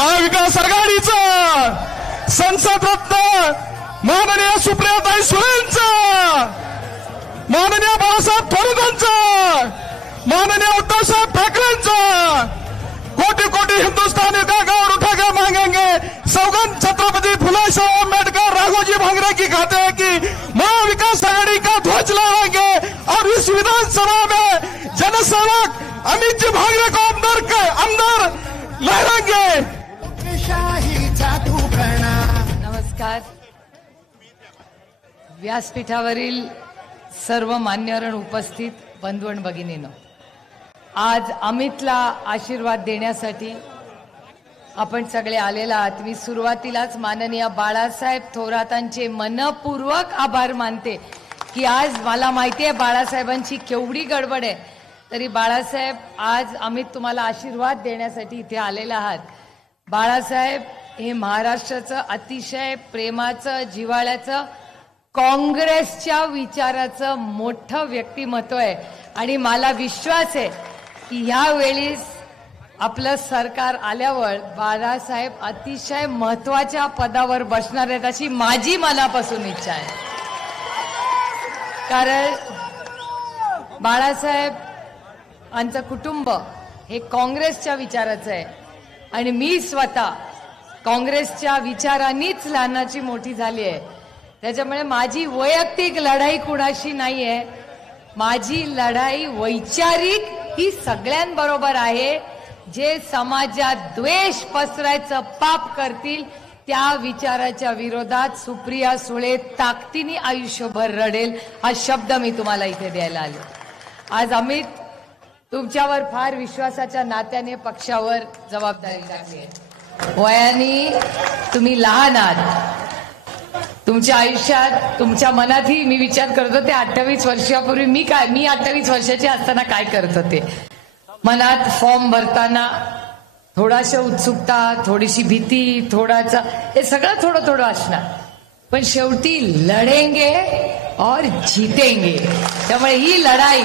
महाविकास आघाडीचं संसद रत्न माननीय सुप्रियाताई सुळेंचं, माननीय बाळासाहेब थोरातांचं, माननीय उद्धवसाहेब ठाकरेंचं, कोटी कोटी हिंदुस्तानी का गौर उठा के मांगेंगे, सौगंध छत्रपति फुलेशाह अम्बेडकर राघोजी भांगरे की खाते हैं कि महाविकास आघाड़ी का ध्वज लहराएंगे और इस विधानसभा में जनसेवक अमित जी भांगरे को अंदर लहराएंगे। नमस्कार। व्यासपीठावरील सर्व मान्यवर उपस्थित बंधू आणि भगिनींनो, आज अमितला आशीर्वाद देण्यासाठी आपण सगळे आलेला आहात। मी सुरुवातीलाच माननीय बाळासाहेब थोरातांचे मनपूर्वक आभार मानते की आज मला माहिती आहे बाळासाहेबांची केवढी गडबड आहे, तरी बाळासाहेब आज अमित तुम्हाला आशीर्वाद देण्यासाठी इथे आलेला आहात। बाळासाहेब हे महाराष्ट्राचं अतिशय प्रेमाचं, जिव्हाळ्याचं, काँग्रेसच्या विचाराचं मोठं व्यक्तिमत्व आहे आणि मला विश्वास आहे की यावेळी आपलं सरकार आल्यावर बाळासाहेब अतिशय महत्त्वाच्या पदावर बसणार आहेत अशी माझी मनापासून इच्छा आहे। कारण बाळासाहेब यांचं कुटुंब हे काँग्रेसच्या विचाराचं आहे आणि मी स्वतः काँग्रेसच्या विचारांनीच लहानाची मोठी झाली आहे। त्याच्यामुळे माझी वैयक्तिक लढाई कुणाशी नाही आहे, माझी लढाई वैचारिक ही सगळ्यांबरोबर आहे। जे समाजात द्वेष पसरायचं पाप करतील त्या विचाराच्या विरोधात सुप्रिया सुळे ताकदीने आयुष्यभर रडेल हा शब्द मी तुम्हाला इथे द्यायला आले। आज अमित तुमच्यावर फार विश्वासाच्या नात्याने पक्षावर जबाबदारी टाकली आहे। वयाने तुम्ही लहान आहात, तुमच्या आयुष्यात तुमच्या मनातही मी विचार करत होते 28 वर्षापूर्वी मी 28 वर्षाची असताना काय करत होते। मनात फॉर्म भरताना थोडाशा उत्सुकता, थोडीशी भीती, थोडासा हे सगळं थोडं थोडं असणार, पण शेवटी लढेंगे और जीतेंगे। त्यामुळे ही लढाई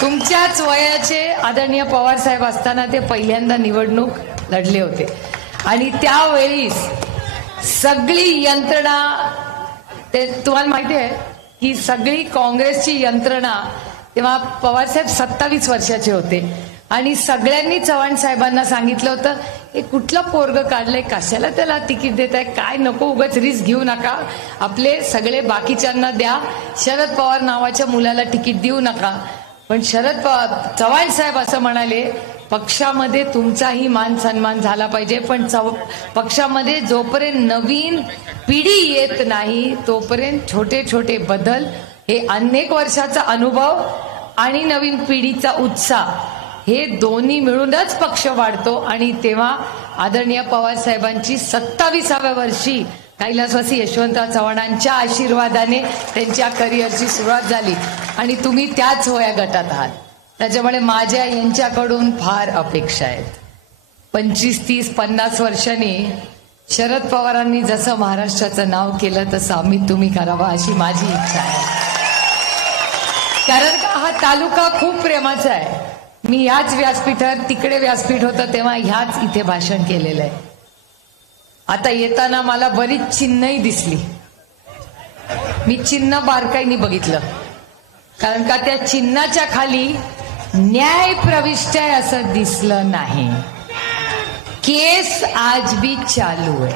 तुमच्याच वयाचे आदरणीय पवार साहेब असताना ते पहिल्यांदा निवडणूक लढले होते आणि त्यावेळी सगळी यंत्रणा, ते तुम्हाला माहिती आहे की सगळी काँग्रेसची यंत्रणा तेव्हा पवार साहेब 27 वर्षाचे होते आणि सगळ्यांनी चव्हाण साहेबांना सांगितलं होतं हे कुठलं पोरग काढलंय, कशाला त्याला तिकीट देत आहे, काय नको उगाच रिस्क घेऊ नका, आपले सगळे बाकीच्यांना द्या, शरद पवार नावाच्या मुलाला तिकीट देऊ नका। पण शरद पवार चव्हाण साहेब असं म्हणाले पक्षामध्ये तुमचाही मान सन्मान झाला पाहिजे, पण पक्षामध्ये जोपर्यंत नवीन पिढी येत नाही तोपर्यंत छोटे छोटे बदल, हे अनेक वर्षाचा अनुभव आणि नवीन पिढीचा उत्साह हे दोन्ही मिळूनच पक्ष वाढतो। आणि तेव्हा आदरणीय पवार साहेबांची 27व्या वर्षी कैलासवासी यशवंतराव चव्हाणांच्या आशीर्वादाने त्यांच्या करिअरची सुरुवात झाली आणि तुम्ही त्याच वया गटात आहात। त्याच्यामुळे माझ्या यांच्याकडून फार अपेक्षा आहेत। 25, 30, 50 वर्षांनी शरद पवारांनी जसं महाराष्ट्राचं नाव केलं तसं आम्ही तुम्ही करावा अशी माझी इच्छा आहे। कारण का हा तालुका खूप प्रेमाचा आहे। मी ह्याच व्यासपीठावर, तिकडे व्यासपीठ होतं तेव्हा ह्याच इथे भाषण केलेलं आहे। आता येताना मला बरीच चिन्हही दिसली, मी चिन्ह बारकाईने बघितलं, कारण का त्या चिन्हाच्या खाली न्याय प्रविष्ट आहे असं दिसलं नाही। केस आज भी चालू आहे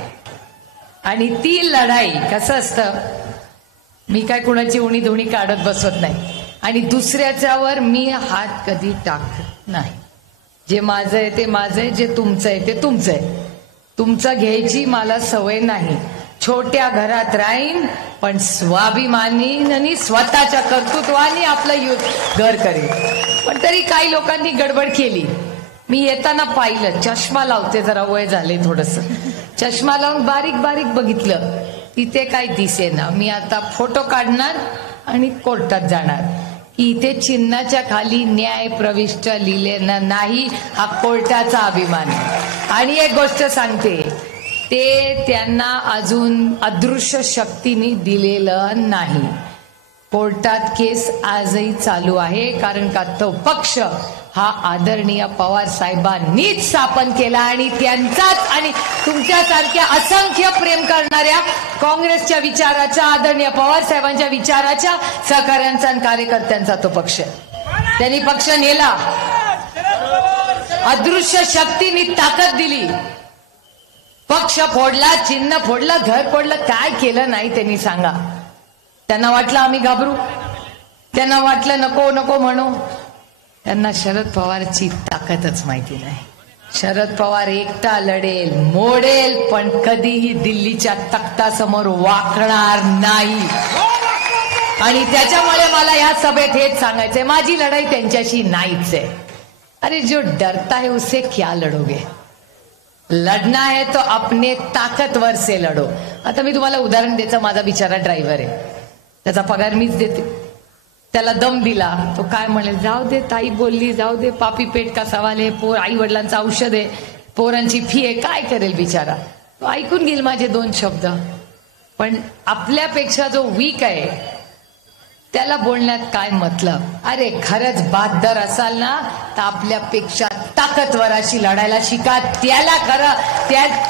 आणि ती लढाई कसं असतं, मी काय कुणाची उणी धुणी काढत बसत नाही आणि दुसऱ्याच्यावर मी हात कधी टाकत नाही। जे माझं आहे ते माझं आहे, जे तुमचं आहे ते तुमचं आहे, तुमचं घ्यायची मला सवय नाही। छोट्या घरात राहीन पण स्वाभिमानी आणि स्वतःच्या कर्तृत्वाने आपलं घर करेल। पण तरी काही लोकांनी गडबड केली, मी येताना पाहिलं, चष्मा लावते जरा वय झाले थोडस, चष्मा लावून बारीक बारीक बघितलं, तिथे काय दिसेना। मी आता फोटो काढणार आणि कोर्टात जाणार की इथे चिन्हाच्या खाली न्याय प्रविष्ट लिहिलेलं नाही, हा कोर्टाचा अभिमान आहे। आणि एक गोष्ट सांगते, ते त्यांना अजून अदृश्य शक्तीने दिलेलं नाही। कोर्टात केस आजही चालू आहे, कारण का तो पक्ष हा आदरणीय पवार साहेबांनीच स्थापन केला आणि त्यांचाच आणि तुमच्यासारख्या असंख्य प्रेम करणाऱ्या काँग्रेसच्या विचाराच्या, आदरणीय पवार साहेबांच्या विचाराच्या सहकाऱ्यांचा आणि कार्यकर्त्यांचा तो पक्ष आहे. त्यांनी पक्ष नेला, अदृश्य शक्तीने ताकद दिली, पक्ष फोडला, चिन्ह फोडलं, घर फोडलं, काय केलं नाही त्यांनी सांगा. त्यांना वाटलं आम्ही घाबरू, त्यांना वाटलं नको नको म्हणू. त्यांना शरद पवारची ताकदच माहिती नाही. शरद पवार एकटा लढेल, मोडेल, पण कधीही दिल्लीच्या तख्तासमोर वाकणार नाही. आणि त्याच्यामुळे मला या सभेत हेच सांगायचंय, माझी लढाई त्यांच्याशी नाहीच आहे. अरे जो डरता है उससे क्या लढोगे, लढना है तो अपने ताकदवर से लढो. आता मी तुम्हाला उदाहरण द्यायचं, माझा बिचारा ड्रायव्हर आहे, त्याचा पगार मीच देते. त्याला दम दिला, तो काय म्हणेल, जाऊ दे ताई बोलली, जाऊ दे, पापी पेट का सवाल आहे, पोर आई वडिलांचं औषध आहे, पोरांची फी आहे, काय करेल बिचारा. तो ऐकून घेईल माझे 2 शब्द. पण आपल्यापेक्षा जो वीक आहे त्याला बोलण्यात काय मतलब. अरे खरंच बहादर असाल ना तर आपल्यापेक्षा ताकदवराशी लढायला शिका. त्याला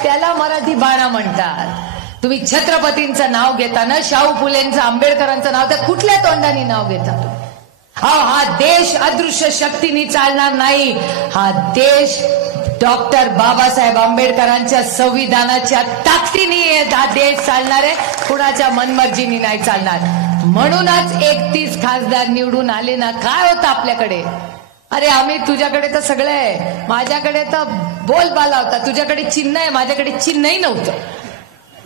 त्याला मराठी बाणा म्हणतात. तुम्ही छत्रपतींचं नाव घेता ना, शाहू फुलेंचं, आंबेडकरांचं नाव, तर कुठल्या तोंडाने नाव घेता तुम्ही? हा देश अदृश्य शक्तीने चालणार नाही. हा देश डॉक्टर बाबासाहेब आंबेडकरांच्या संविधानाच्या ताकदीने हा देश चालणार आहे, कुणाच्या मनमर्जीने नाही चालणार. म्हणूनच 31 खासदार निवडून आले ना. काय होतं आपल्याकडे? अरे आम्ही, तुझ्याकडे तर सगळं आहे, माझ्याकडे तर बोलबाला होता, तुझ्याकडे चिन्ह आहे, माझ्याकडे चिन्हही नव्हतं.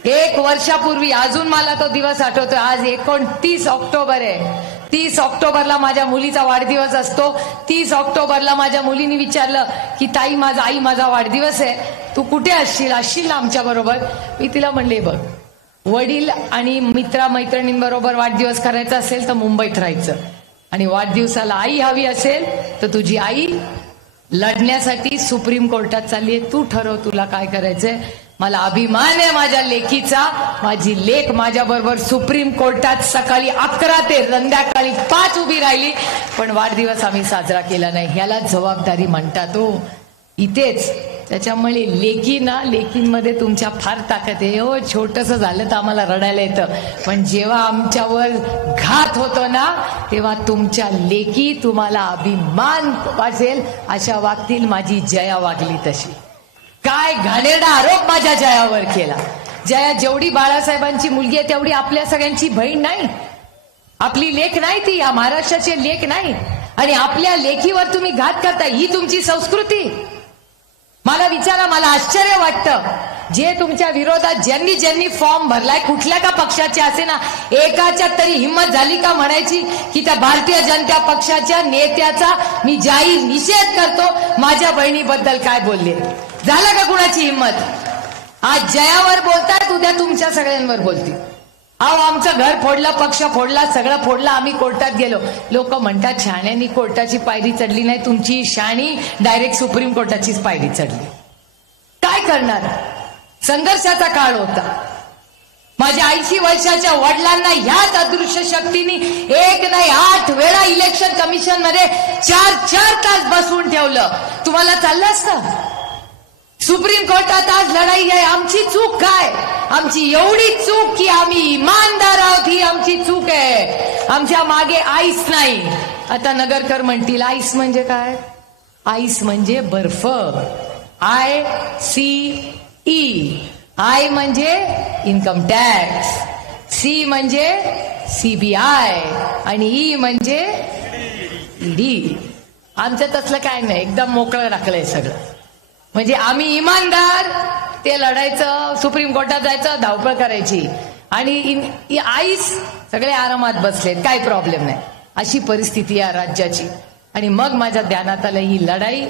1 वर्षापूर्वी, अजून मला तो दिवस आठवतोय, आज 29 ऑक्टोबर आहे. 30 ऑक्टोबरला माझ्या मुलीचा वाढदिवस असतो. 30 ऑक्टोबरला माझ्या मुलीने विचारलं की ताई, आई माझा वाढदिवस आहे, तू कुठे असशील ना आमच्या बरोबर? मी तिला म्हणले, बघ, वडील आणि मैत्रिणींबरोबर वाढदिवस करायचा असेल तर मुंबईत राहायचं, आणि वाढदिवसाला आई हवी असेल तर तुझी आई लढण्यासाठी सुप्रीम कोर्टात चालली आहे, तू ठरव तुला काय करायचंय. मला अभिमान आहे माझ्या लेकीचा. माझी लेक माझ्या बरोबर सुप्रीम कोर्टात सकाळी 11 ते संध्याकाळी 5 उभी राहिली, पण वाढदिवस आम्ही साजरा केला नाही. ह्याला जबाबदारी म्हणतात हो इथेच. त्याच्यामुळे लेकींमध्ये तुमच्या फार ताकद आहे हो. छोटंसं झालं तर आम्हाला रडायला येतं, पण जेव्हा आमच्यावर घात होतो ना तेव्हा तुमच्या लेकी तुम्हाला अभिमान वाटेल अशा वागतील. माझी जया वागली तशी. काय घाणेरडा आरोप माझ्या जयावर केला. जया जेवढी बाळासाहेबांची मुलगी आहे तेवढी आपल्या सगळ्यांची बहीण नाही, आपली लेख नाही, ती या महाराष्ट्राची लेख नाही. आणि आपल्या लेखीवर तुम्ही घात करता, ही तुमची संस्कृती? मला विचारा, मला आश्चर्य वाटतं, जे तुमच्या विरोधात ज्यांनी फॉर्म भरलाय, कुठल्या का पक्षाचे असे ना, एकाच्या तरी हिंमत झाली का म्हणायची की त्या भारतीय जनता पक्षाच्या नेत्याचा मी जाहीर निषेध करतो, माझ्या बहिणीबद्दल काय बोलले? झालं का कुणाची हिंमत? आज जयावर बोलतायत, उद्या तुमच्या सगळ्यांवर बोलतील. अहो आमचं घर फोडलं, पक्ष फोडला, सगळं फोडलं, आम्ही कोर्टात गेलो. लोक म्हणतात शहाण्यांनी कोर्टाची पायरी चढली नाही. तुमची शहाणी डायरेक्ट सुप्रीम कोर्टाचीच पायरी चढली. काय करणार? संघर्षाचा काळ होता. माझ्या 80 वर्षाच्या वडिलांना ह्याच अदृश्य शक्तीने 1 नाही 8 वेळा इलेक्शन कमिशन मध्ये 4 तास बसवून ठेवलं. तुम्हाला चाललं असतं? सुप्रीम कोर्टात आज लढाई आहे. आमची चूक काय? आमची एवढी चूक की आम्ही इमानदार आहोत, ही आमची चूक आहे. आमच्या मागे आईस नाही. आता नगरकर म्हणतील आईस म्हणजे काय? आईस म्हणजे बर्फ. ICE. आय म्हणजे इन्कम टॅक्स, सी म्हणजे CBI आणि ई म्हणजे ED. आमचं तसलं काय नाही, एकदम मोकळं टाकलंय सगळं. म्हणजे आम्ही इमानदार, ते लढायचं, सुप्रीम कोर्टात जायचं, धावपळ करायची, आणि आईस सगळे आरामात बसलेत, काही प्रॉब्लेम नाही. अशी परिस्थिती आहे राज्याची. आणि मग माझ्या ध्यानात आलं, ही लढाई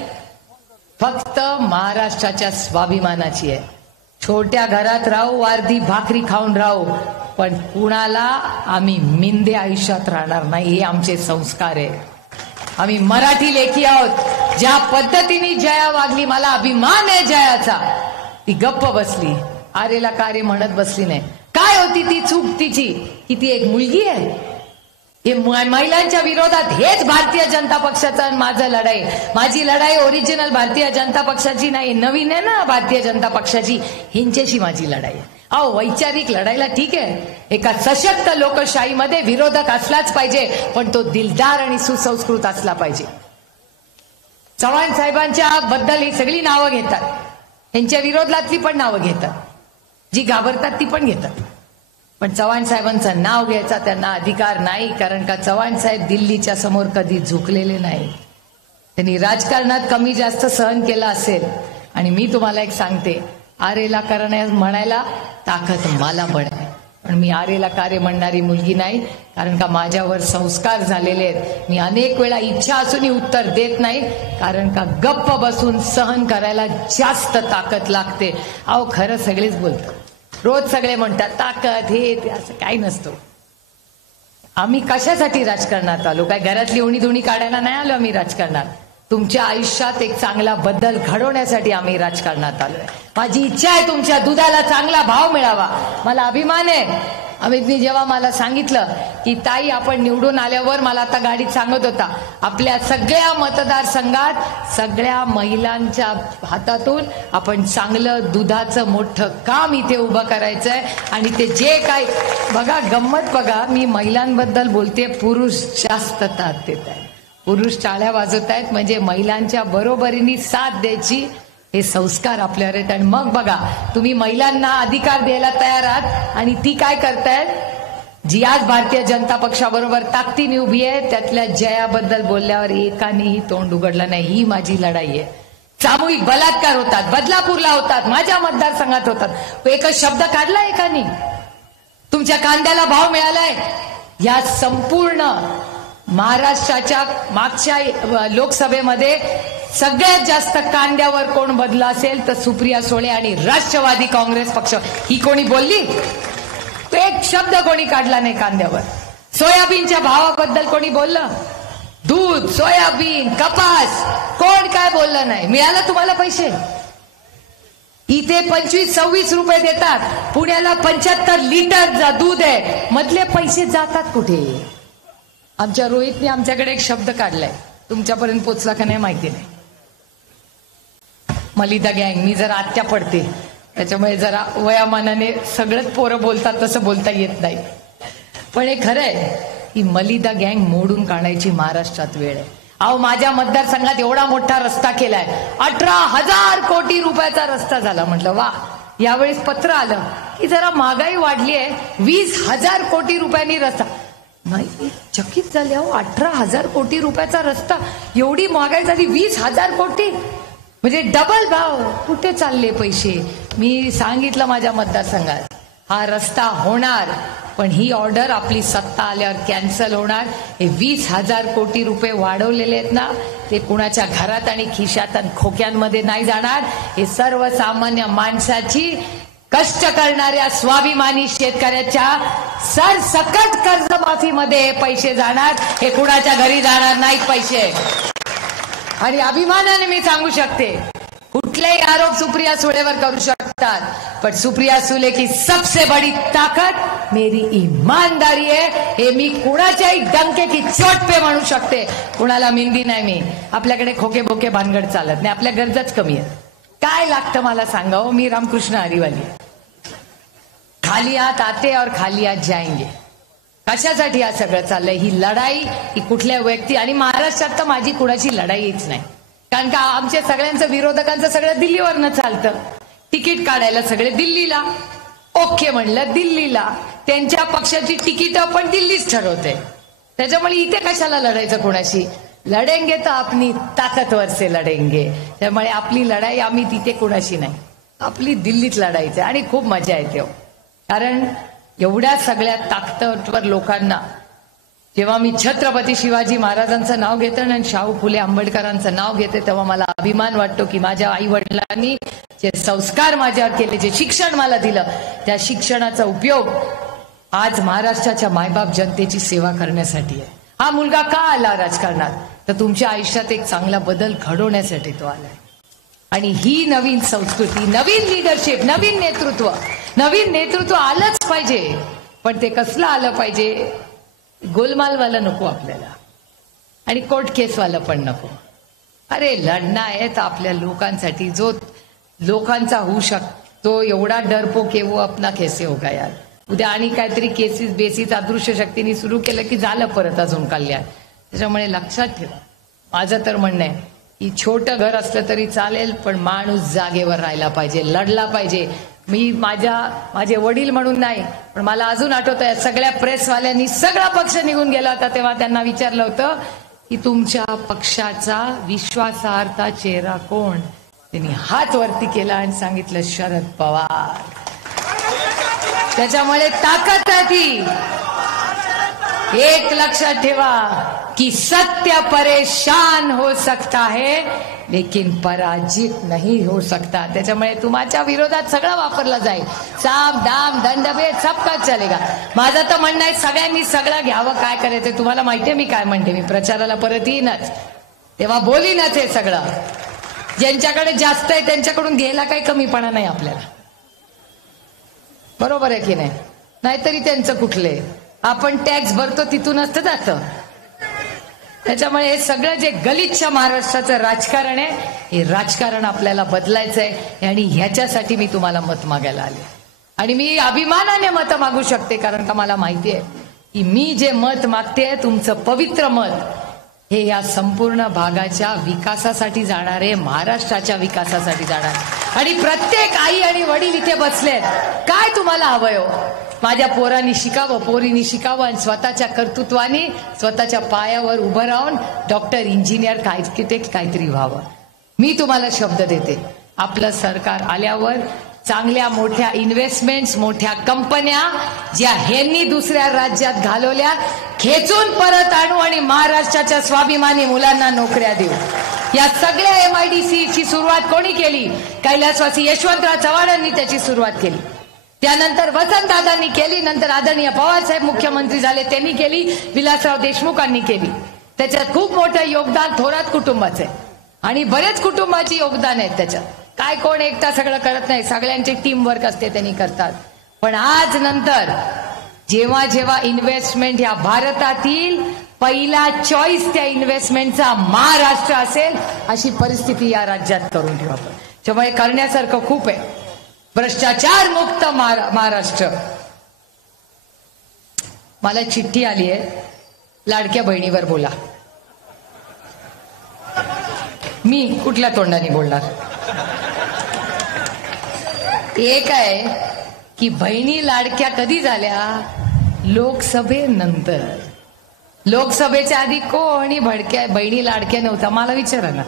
फक्त महाराष्ट्राच्या स्वाभिमानाची आहे. छोट्या घरात राहू, अर्धी भाकरी खाऊन राहू, पण कुणाला आम्ही मिंदे आयुष्यात राहणार नाही. हे आमचे संस्कार आहे. आम्ही मराठी लेखी आहोत. ज्या पद्धतीने जया वागली, मला अभिमान आहे जयाचा. ती गप्प बसली, आरेला कार्य म्हणत बसली नाही. काय होती ती चूक तिची? की ती एक मुलगी आहे. हे महिलांच्या विरोधात हेच भारतीय जनता पक्षाचं आणि माझं लढाई. माझी लढाई ओरिजिनल भारतीय जनता पक्षाची नाही, नवीन आहे ना भारतीय जनता पक्षाची, ह्यांच्याशी माझी लढाई आहे. अहो वैचारिक लढाईला ठीक आहे, एका सशक्त लोकशाहीमध्ये विरोधक असलाच पाहिजे, पण तो दिलदार आणि सुसंस्कृत असला पाहिजे. चव्हाण साहेबांच्या बद्दल ही सगळी नावं घेतात, त्यांच्या विरोधातली पण नावं घेतात, जी घाबरतात ती पण घेतात. पण चव्हाण साहेबांचं नाव घ्यायचा त्यांना अधिकार नाही, कारण का चव्हाण साहेब दिल्लीच्या समोर कधी झुकलेले नाही. त्यांनी राजकारणात कमी जास्त सहन केला असेल. आणि मी तुम्हाला एक सांगते, आरेला करण्या म्हणायला ताकद मला पण आहे, पण मी आरेला कार्य म्हणणारी मुलगी नाही, कारण का माझ्यावर संस्कार झालेले आहेत. मी अनेक वेळा इच्छा असूनही उत्तर देत नाही, कारण का गप्प बसून सहन करायला जास्त ताकद लागते. अहो खरं सगळेच बोलतात, रोज सगळे म्हणतात ताकद हे ते, असं काही नसतं. आम्ही कशासाठी राजकारणात आलो? काय घरातली उणी धुणी काढायला नाही आलो आम्ही राजकारणात. तुमच्या आयुष्यात एक चांगला बदल घडवण्यासाठी आम्ही राजकारणात आलोय. माझी इच्छा आहे तुमच्या दुधाला चांगला भाव मिळावा. मला अभिमान आहे. अमितनी जेव्हा मला सांगितलं की ताई आपण निवडून आल्यावर, मला आता गाडीत सांगत होता, आपल्या सगळ्या मतदारसंघात सगळ्या महिलांच्या हातातून आपण चांगलं दुधाचं मोठं काम इथे उभं करायचंय. आणि ते जे काय बघा, गंमत बघा, मी महिलांबद्दल बोलते, पुरुष जास्त तात देत आहेत, पुरुष टाळ्या वाजवत आहेत, म्हणजे महिलांच्या बरोबरीने साथ द्यायची हे संस्कार आपल्यावर आहेत. आणि मग बघा, तुम्ही महिलांना अधिकार द्यायला तयार आहात आणि ती काय करतायत, जी आज भारतीय जनता पक्षाबरोबर ताकदीने उभी आहे, त्यातल्या जयाबद्दल बोलल्यावर एकानेही तोंड उघडलं नाही. ही माझी लढाई आहे. सामूहिक बलात्कार होतात, बदलापूरला होतात, माझ्या मतदारसंघात होतात, एकच शब्द काढला एकाने. तुमच्या कांद्याला भाव मिळालाय. या संपूर्ण महाराष्ट्राच्या मागच्या लोकसभेमध्ये सगळ्यात जास्त कांद्यावर कोण बदला असेल तर सुप्रिया सुळे आणि राष्ट्रवादी काँग्रेस पक्ष. ही कोणी बोलली? एक शब्द कोणी काढला नाही कांद्यावर. सोयाबीनच्या भावाबद्दल कोणी बोललं? दूध, सोयाबीन, कपास, कोण काय बोललं नाही. मिळालं तुम्हाला पैसे? इथे 25-26 रुपये देतात, पुण्याला 75 लिटर दूध आहे, मधले पैसे जातात कुठे? आमच्या रोहितने आमच्याकडे एक शब्द काढलाय, तुमच्यापर्यंत पोचला का नाही माहिती नाही. मलिदा गँग. मी जरा आत्या पडते, त्याच्यामुळे जरा वयामानाने सगळंच पोरं बोलतात तसं बोलता येत नाही. पण हे खरं आहे की मलिदा गँग मोडून काढायची महाराष्ट्रात वेळ आहे. अहो माझ्या मतदारसंघात एवढा मोठा रस्ता केलाय, 18,000 कोटी रुपयाचा रस्ता झाला. म्हटलं वा. यावेळेस पत्र आलं की जरा महागाई वाढली आहे, 20,000 कोटी रुपयांनी रस्ता. नाही, चकित झाले. अहो 18,000 कोटी रुपयाचा रस्ता, एवढी महागाई झाली, 20,000 कोटी म्हणजे डबल भाव. कुठे चालले पैसे? मी सांगितलं माझ्या मतदारसंघात हा रस्ता होणार, पण ही ऑर्डर आपली सत्ता आल्यावर कॅन्सल होणार. हे 20,000 कोटी रुपये वाढवलेले आहेत ना, ते कुणाच्या घरात आणि खिशात आणि खोक्यांमध्ये नाही जाणार. हे सर्वसामान्य माणसाची, कष्ट करणाऱ्या स्वाभिमानी शेतकऱ्याच्या सरसकट कर्जमाफीमध्ये हे पैसे जाणार. हे कुणाच्या घरी जाणार नाहीत पैसे. आणि अभिमानाने मी सांगू शकते, कुठलेही आरोप सुप्रिया सुळेवर करू शकतात, पण सुप्रिया सुळे की सबसे बड़ी ताकत मेरी ईमानदारी है. हे मी कुणाच्याही डंके की चोट पे म्हणू शकते. कुणाला मिंदी नाही मी. आपल्याकडे खोके बोके भानगड चालत नाही, आपल्या गरजाच कमी आहेत. काय लागतं मला सांगा हो. मी रामकृष्ण हरिवाली, खाली हात आते और खाली हात जाएंगे. कशासाठी हा सगळं चाललंय? ही लढाई ही कुठल्या व्यक्ती, आणि महाराष्ट्रात तर माझी कुणाची लढाईच नाही, कारण का आमच्या सगळ्यांचं, विरोधकांचं सगळं दिल्लीवरनं चालतं. तिकीट काढायला सगळे दिल्लीला, ओके म्हणलं दिल्लीला, त्यांच्या पक्षाची तिकीट पण दिल्लीच ठरवते. त्याच्यामुळे इथे कशाला लढायचं कुणाशी? लढेंगे तर आपली ताकदवर से लढेंगे. त्यामुळे आपली लढाई आम्ही तिथे कुणाशी नाही, आपली दिल्लीत लढायचं. आणि खूप मजा येते हो, कारण एवढ्या सगळ्या ताकदवर लोकांना, जेव्हा मी छत्रपती शिवाजी महाराजांचं नाव घेते आणि शाहू फुले आंबेडकरांचं नाव घेते, तेव्हा मला अभिमान वाटतो की माझ्या आई वडिलांनी जे संस्कार माझ्यावर केले, जे शिक्षण मला दिलं, त्या शिक्षणाचा उपयोग आज महाराष्ट्राच्या मायबाप जनतेची सेवा करण्यासाठी आहे. हा मुलगा का आला राजकारणात? तर तुमच्या आयुष्यात एक चांगला बदल घडवण्यासाठी तो आलाय. आणि ही नवीन संस्कृती, नवीन लिडरशिप, नवीन नेतृत्व आलंच पाहिजे. पण ते कसलं आलं पाहिजे? गोलमालवाला नको आपल्याला आणि कोर्ट केसवाला पण नको. अरे लढणं आहे तर आपल्या लोकांसाठी, जो लोकांचा होऊ शकतो एवढा डरपोक वो अपना कैसे होगा यार. उद्या आणि काहीतरी केसेस बेसिस अदृश्य शक्तीने सुरू केलं की झालं परत अजून कल्याण. त्याच्यामुळे लक्षात ठेवा, माझं तर म्हणणं आहे की छोटं घर असलं तरी चालेल, पण माणूस जागेवर राहायला पाहिजे, लढला पाहिजे. मी माझे वडील म्हणून नाही, पण मला अजून आठवत आहे सगळ्या प्रेसवाल्यांनी सगळा पक्ष निघून गेला होता तेव्हा त्यांना विचारलं होतं की तुमच्या पक्षाचा विश्वासार्हता चेहरा कोण. त्यांनी हात वरती केला आणि सांगितलं शरद पवार. त्याच्यामुळे ताकद आहे ती. एक लक्षात ठेवा कि सत्य परेशान हो सकता है लेकिन पराजित नहीं हो सकता. त्याच्यामुळे तुमच्या विरोधात सगळं वापरलं जाईल, साम दाम दंडभेद सबका चलेगा. माझं तर म्हणणं आहे सगळ्यांनी सगळं घ्यावं. काय करायचं तुम्हाला माहितीये मी काय म्हणते. मी प्रचाराला परत येईनच तेव्हा बोलीनच हे सगळं. ज्यांच्याकडे जास्त आहे त्यांच्याकडून घ्यायला काही कमीपणा नाही आपल्याला, बरोबर आहे की नाही. नाहीतरी त्यांचं कुठले, आपण टॅक्स भरतो तिथूनच तर जातं. त्याच्यामुळे हे सगळं जे गलिच्छ महाराष्ट्राचं राजकारण आहे, हे राजकारण आपल्याला बदलायचं आहे आणि ह्याच्यासाठी मी तुम्हाला मत मागायला आले. आणि मी अभिमानाने मत मागू शकते, कारण का मला माहिती आहे की मी जे मत मागते तुमचं पवित्र मत हे या संपूर्ण भागाच्या विकासासाठी जाणार आहे, महाराष्ट्राच्या विकासासाठी जाणार. आणि प्रत्येक आई आणि वडील इथे बसलेत. काय तुम्हाला हवंय हो? माझ्या पोरांनी शिकावं, पोरींनी शिकावं आणि स्वतःच्या कर्तृत्वाने स्वतःच्या पायावर उभं राहून डॉक्टर, इंजिनियर, आर्किटेक्ट काहीतरी व्हावं. मी तुम्हाला शब्द देते, आपलं सरकार आल्यावर चांगल्या मोठ्या इन्व्हेस्टमेंट्स, मोठ्या कंपन्या ज्या ह्यांनी दुसऱ्या राज्यात घालवल्या खेचून परत आणू आणि महाराष्ट्राच्या स्वाभिमानी मुलांना नोकऱ्या देऊ. या सगळ्या MIDC ची सुरुवात कोणी केली? कैलासवासी यशवंतराव चव्हाणांनी त्याची सुरुवात केली. त्यानंतर वसंतदादांनी केली, नंतर आदरणीय पवारसाहेब मुख्यमंत्री झाले त्यांनी केली, विलासराव देशमुखांनी केली. त्याच्यात खूप मोठं योगदान थोरात कुटुंबाचं आहे आणि बरेच कुटुंबाची योगदान आहेत त्याच्यात. काय कोण एकटा सगळं करत नाही, सगळ्यांचे टीम वर्क असते, त्यांनी करतात. पण आज नंतर जेव्हा जेव्हा इन्व्हेस्टमेंट या भारतातील पहिला चॉईस त्या इन्व्हेस्टमेंटचा महाराष्ट्र असेल, अशी परिस्थिती या राज्यात करून ठेवा. त्यामुळे करण्यासारखं खूप आहे. भ्रष्टाचार मुक्त महाराष्ट्र. मला चिठ्ठी आली आहे, लाडक्या बहिणीवर बोला. मी कुठल्या तोंडाने बोलणार? एक आहे की बहिणी लाडक्या कधी झाल्या? लोकसभेनंतर. लोकसभेच्या आधी कोणी बहिणी लाडक्या नव्हता. मला विचारा ना,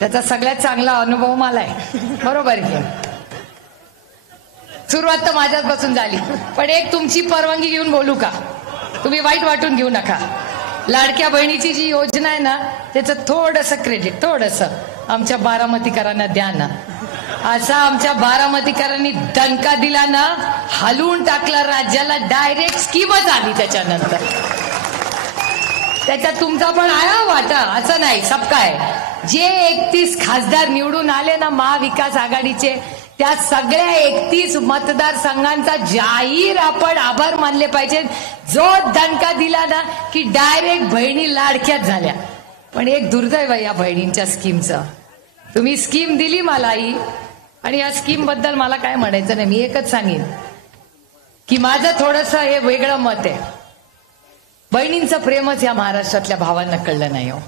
त्याचा सगळ्यात चांगला अनुभव मला आहे, बरोबर की. सुरुवात तर माझ्यापासून झाली. पण एक तुमची परवानगी घेऊन बोलू का? तुम्ही वाईट वाटून घेऊ नका. लाडक्या बहिणीची जी योजना आहे ना, त्याचं थोडंसं क्रेडिट थोडंसं आमच्या बारामतीकरांना द्या ना. असा आमच्या बारामतीकरांनी दणका दिला ना, हलवून टाकला राज्याला, डायरेक्ट स्कीमच आली त्याच्यानंतर. त्याच्यात तुमचा पण आहे वाटा, असं नाही. सबका आहे. जे 31 खासदार निवडून आले ना महाविकास आघाडीचे, त्या सगळ्या 31 मतदारसंघांचा जाहीर आपण आभार मानले पाहिजे. जो दणका दिला ना की डायरेक्ट बहिणी लाडक्याच झाल्या. पण एक दुर्दैव या बहिणींच्या स्कीमचं. तुम्ही स्कीम दिली मलाही, आणि या स्कीम बद्दल मला काय म्हणायचं नाही. मी एकच सांगेन की माझं थोडंसं हे वेगळं मत आहे. बहिणींचं प्रेमच या महाराष्ट्रातल्या भावांना कळलं नाही हो.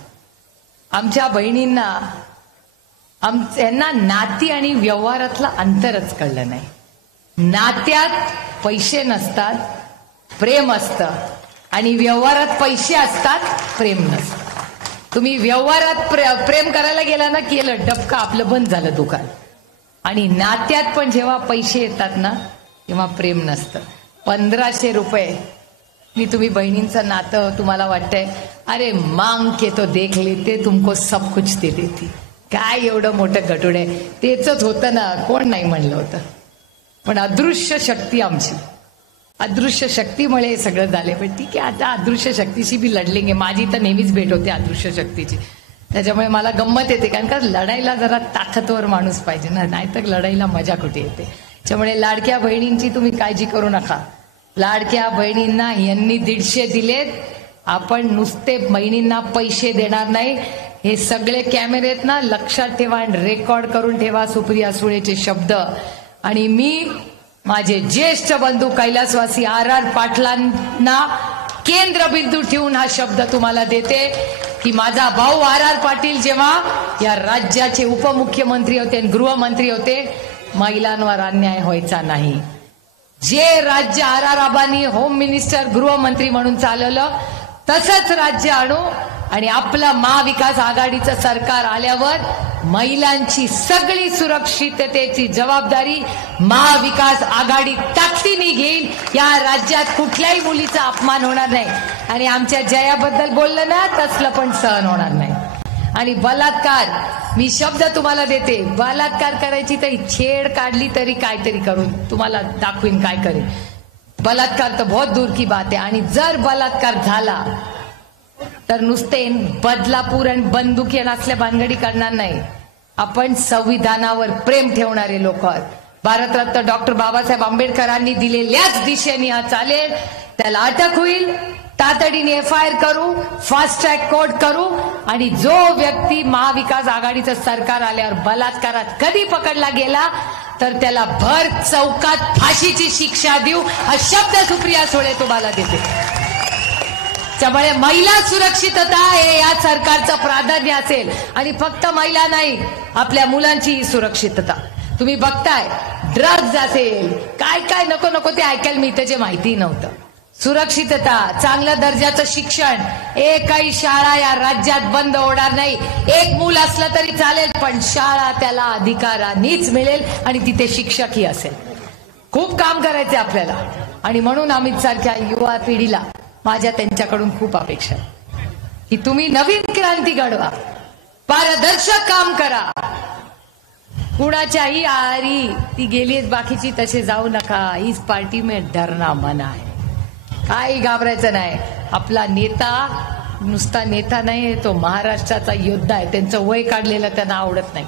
आमच्या बहिणींना यांना नाती आणि व्यवहारातलं अंतरच कळलं नाही. नात्यात पैसे नसतात, प्रेम असतं, आणि व्यवहारात पैसे असतात, प्रेम नसतं. तुम्ही व्यवहारात प्रेम करायला गेला ना, केलं डबका आपलं बंद झालं दुकान. आणि नात्यात पण जेव्हा पैसे येतात ना तेव्हा प्रेम नसतं. 1500 रुपये मी तुम्ही बहिणींचं नातं तुम्हाला वाटतंय अरे मांग के तो देख लेते तुमको सब कुछ दे देती. काय एवढं मोठं गटूड आहे. तेच होतं ना, कोण नाही म्हणलं होतं. पण अदृश्य शक्ती आमची, अदृश्य शक्तीमुळे हे सगळं झाले. पण ठीक आहे, आता अदृश्य शक्तीशी बी लढलेंगे. माझी तर नेहमीच भेट होते अदृश्य शक्तीची. त्याच्यामुळे मला गंमत येते, कारण का लढायला जरा ताकदवर माणूस पाहिजे ना, नाहीतर लढाईला मजा कुठे येते. त्याच्यामुळे लाडक्या बहिणींची तुम्ही काळजी करू नका. लाडक्या बहिणींना यांनी 150 दिलेत, आपण नुसते बहिणींना पैसे देणार नाही. हे सगळे कॅमेरे आहेत ना, लक्षात ठेवा आणि रेकॉर्ड करून ठेवा सुप्रिया सुळेचे शब्द. आणि मी माझे ज्येष्ठ बंधू कैलासवासी RR पाटलांना केंद्रबिंदू ठेवून हा शब्द तुम्हाला देते की माझा भाऊ RR पाटील जेव्हा या राज्याचे उपमुख्यमंत्री होते आणि गृहमंत्री होते, महिलांवर अन्याय व्हायचा नाही. जे राज्य RR आबांनी होम मिनिस्टर गृहमंत्री म्हणून चालवलं तसंच राज्य आणू आणि आपलं महाविकास आघाडीचं सरकार आल्यावर महिलांची सगळी सुरक्षिततेची जबाबदारी महाविकास आघाडी ताकदीने घेईल. या राज्यात कुठल्याही मुलीचा अपमान होणार नाही. आणि आमच्या जयाबद्दल बोललं ना, तसलं पण सहन होणार नाही. आणि बलात्कार, मी शब्द तुम्हाला देते, बलात्कार करायची तरी छेड काढली तरी काहीतरी करून तुम्हाला दाखवीन काय करेन. बलात्कार तर बहुत दूर की बात आहे. आणि जर बलात्कार झाला तर नुसते बदलापूर आणि बंदुकी नसल्या भानगडी करणार नाही. आपण संविधानावर प्रेम ठेवणारे लोक आहोत. भारतरत्न डॉक्टर बाबासाहेब आंबेडकरांनी दिलेल्याच दिशेने हा चालेल. त्याला अटक होईल, तातडीने FIR करू, फास्ट ट्रॅक कोर्ट करू आणि जो व्यक्ती महाविकास आघाडीचं सरकार आल्यावर बलात्कारात कधी पकडला गेला तर त्याला भर चौकात फाशीची शिक्षा देऊ, हा शब्द सुप्रिया सुळे तुम्हाला देते. त्यामुळे महिला सुरक्षितता हे या सरकारचं प्राधान्य असेल. आणि फक्त महिला नाही, आपल्या मुलांची सुरक्षितता. तुम्ही बघताय ड्रग्ज असेल, काय काय नको नको ते ऐकायला मी त्याची माहिती नव्हतं. सुरक्षितता, चांगल्या दर्जाचं शिक्षण, एकही शाळा या राज्यात बंद होणार नाही. एक मूल असलं तरी चालेल, पण शाळा त्याला अधिकारानेच मिळेल आणि तिथे शिक्षकही असेल. खूप काम करायचे आपल्याला. आणि म्हणून अमित सारख्या युवा पिढीला माझ्या त्यांच्याकडून खूप अपेक्षा आहे की तुम्ही नवीन क्रांती घडवा, पारदर्शक काम करा. कुणाच्याही आहारी ती गेली बाकीची तसे जाऊ नका. इस पार्टी में डरना मना है. काही घाबरायचं नाही. आपला नेता नुसता नेता नाही, तो महाराष्ट्राचा योद्धा आहे. त्यांचं वय काढलेलं त्यांना आवडत नाही,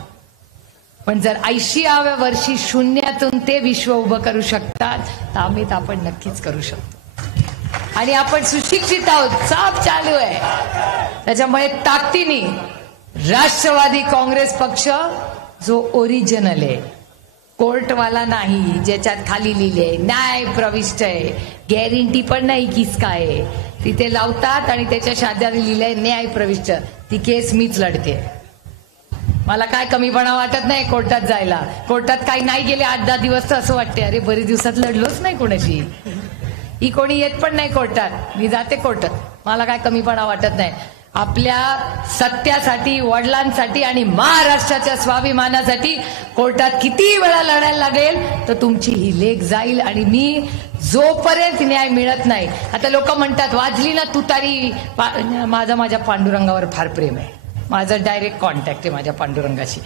पण जर 80व्या वर्षी शून्यातून ते विश्व उभं करू शकतात तर आम्ही आपण नक्कीच करू शकतो. आणि आपण सुशिक्षित आहोत, चाप चालू आहे. त्याच्यामुळे ताकदीने राष्ट्रवादी काँग्रेस पक्ष जो ओरिजिनल आहे, कोर्टवाला नाही, ज्याच्यात खाली लिहिले न्याय प्रविष्ट आहे, गॅरंटी पण नाही किसका आहे, तिथे लावतात आणि त्याच्या शाद्यात लिहिलंय न्याय प्रविष्ट. ती केस मीच लढते. मला काय कमीपणा वाटत नाही कोर्टात जायला. कोर्टात काही नाही गेले 8-10 दिवस तर असं वाटते अरे बरेच दिवसात लढलोच नाही कोणाशी. ही कोणी येत पण नाही कोर्टात, मी जाते कोर्टात. मला काय कमीपणा वाटत नाही. आपल्या सत्यासाठी, वडिलांसाठी आणि महाराष्ट्राच्या स्वाभिमानासाठी कोर्टात किती वेळा लढायला लागेल तर तुमची ही लेख जाईल. आणि मी जोपर्यंत न्याय मिळत नाही, आता लोक म्हणतात वाजली ना तुतारी, माझ्या पांडुरंगावर फार प्रेम आहे. माझं डायरेक्ट कॉन्टॅक्ट आहे माझ्या पांडुरंगाशी.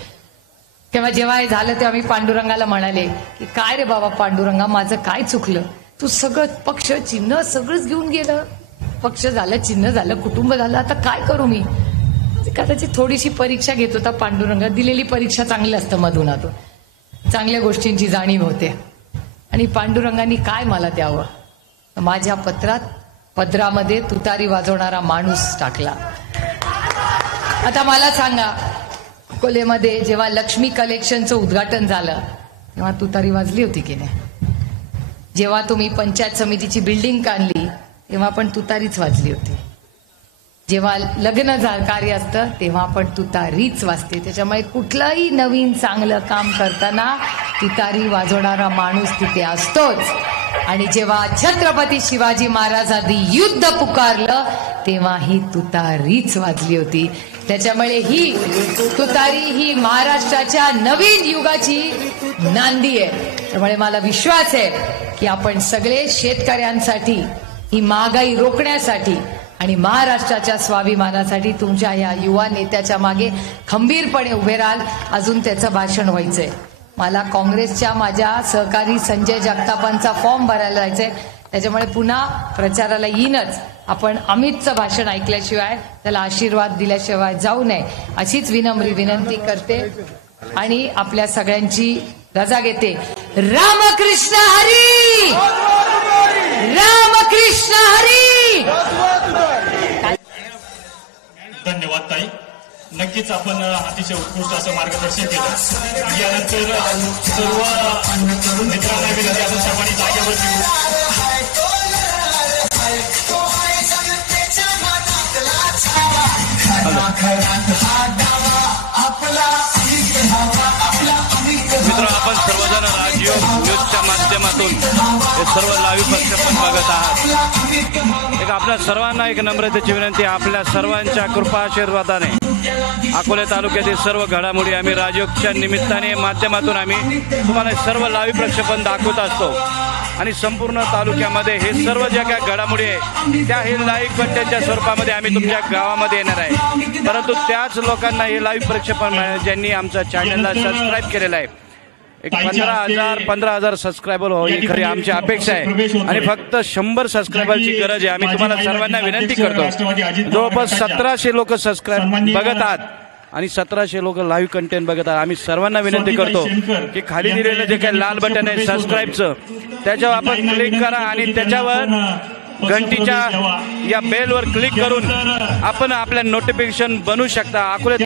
तेव्हा जेव्हा हे झालं तेव्हा मी पांडुरंगाला म्हणाले की काय रे बाबा पांडुरंगा, माझं काय चुकलं, तू सगळं पक्ष चिन्ह सगळंच घेऊन गेलं. पक्ष झालं, चिन्ह झालं, कुटुंब झालं, आता काय करू मी. कदाचित थोडीशी परीक्षा घेत होता पांडुरंगा. दिलेली परीक्षा चांगली असतं, मधूनातून चांगल्या गोष्टींची जाणीव होते. आणि पांडुरंगांनी काय मला द्यावं, माझ्या पदरामध्ये तुतारी वाजवणारा माणूस टाकला. आता मला सांगा, अकोलेमध्ये जेव्हा लक्ष्मी कलेक्शनचं उद्घाटन झालं तेव्हा तुतारी वाजली होती की नाही? जेव्हा तुम्ही पंचायत समितीची बिल्डिंग काढली तेव्हा पण तुतारीच वाजली होती. जेव्हा लग्न कार्य असतं तेव्हा पण तुतारीच वाजते. त्याच्यामुळे कुठलंही नवीन चांगलं काम करताना तुतारी वाजवणारा माणूस तिथे असतोच. आणि जेव्हा छत्रपती शिवाजी महाराजांनी युद्ध पुकारलं तेव्हा ही तुतारीच वाजली होती. त्याच्यामुळे ही तुतारी ही महाराष्ट्राच्या नवीन युगाची नांदी आहे. त्यामुळे मला विश्वास आहे की आपण सगळे शेतकऱ्यांसाठी, ही महागाई रोखण्यासाठी आणि महाराष्ट्राच्या स्वाभिमानासाठी तुमच्या या युवा नेत्याच्या मागे खंबीरपणे उभे राहाल. अजून त्याचं भाषण व्हायचंय. मला काँग्रेसच्या माझ्या सहकारी संजय जगतापांचा फॉर्म भरायला जायचंय. त्याच्यामुळे पुन्हा प्रचाराला येईनच. आपण अमितचं भाषण ऐकल्याशिवाय, त्याला आशीर्वाद दिल्याशिवाय जाऊ नये अशीच विनम्र विनंती करते आणि आपल्या सगळ्यांची रजा घेते. रामकृष्ण हरी. रामकृष्ण हरी. धन्यवाद ताई. नक्कीच आपण अतिशय उत्कृष्ट असं मार्गदर्शन केलं. यानंतर सर्व मित्रांना विनंती आपण सर्वांनी जागेवर येऊ. मित्र, आपण सर्वजण राजयोग न्यूजच्या माध्यमातून हे सर्व लाईव्ह प्रक्षेपण बघत आहात. एक आपल्या सर्वांना एक नम्रतेची विनंती, आपल्या सर्वांच्या कृपा आशीर्वादाने अकोले तालुक्यातील सर्व घडामोडी आम्ही राजयोगच्या निमित्ताने माध्यमातून आम्ही तुम्हाला सर्व लाईव्ह प्रक्षेपण दाखवत असतो. आणि संपूर्ण तालुक्यामध्ये हे सर्व ज्या काही घडामोडी आहे त्या हे लाईव्ह कंटेंटच्या स्वरूपामध्ये आम्ही तुमच्या गावामध्ये येणार आहे. परंतु त्याच लोकांना हे लाईव्ह प्रक्षेपण ज्यांनी आमच्या चॅनलला सबस्क्राईब केलेलं आहे, एक 15,000 सबस्क्रायबर हो ही खरी आमची अपेक्षा आहे. आणि फक्त 100 सबस्क्रायबरची गरज आहे. आम्ही तुम्हाला सर्वांना विनंती करतो, जवळपास 1700 लोक सबस्क्राईब बघत आहात आणि 1700 लोक लाईव्ह कंटेंट बघत आहात. आम्ही सर्वांना विनंती करतो की खाली दिलेलं जे काही लाल बटन आहे सबस्क्राईबचं, त्याच्यावर आपण क्लिक करा आणि त्याच्यावर घंटीच्या या बेलवर क्लिक करून आपण आपल्या नोटिफिकेशन बनवू शकता. अकोले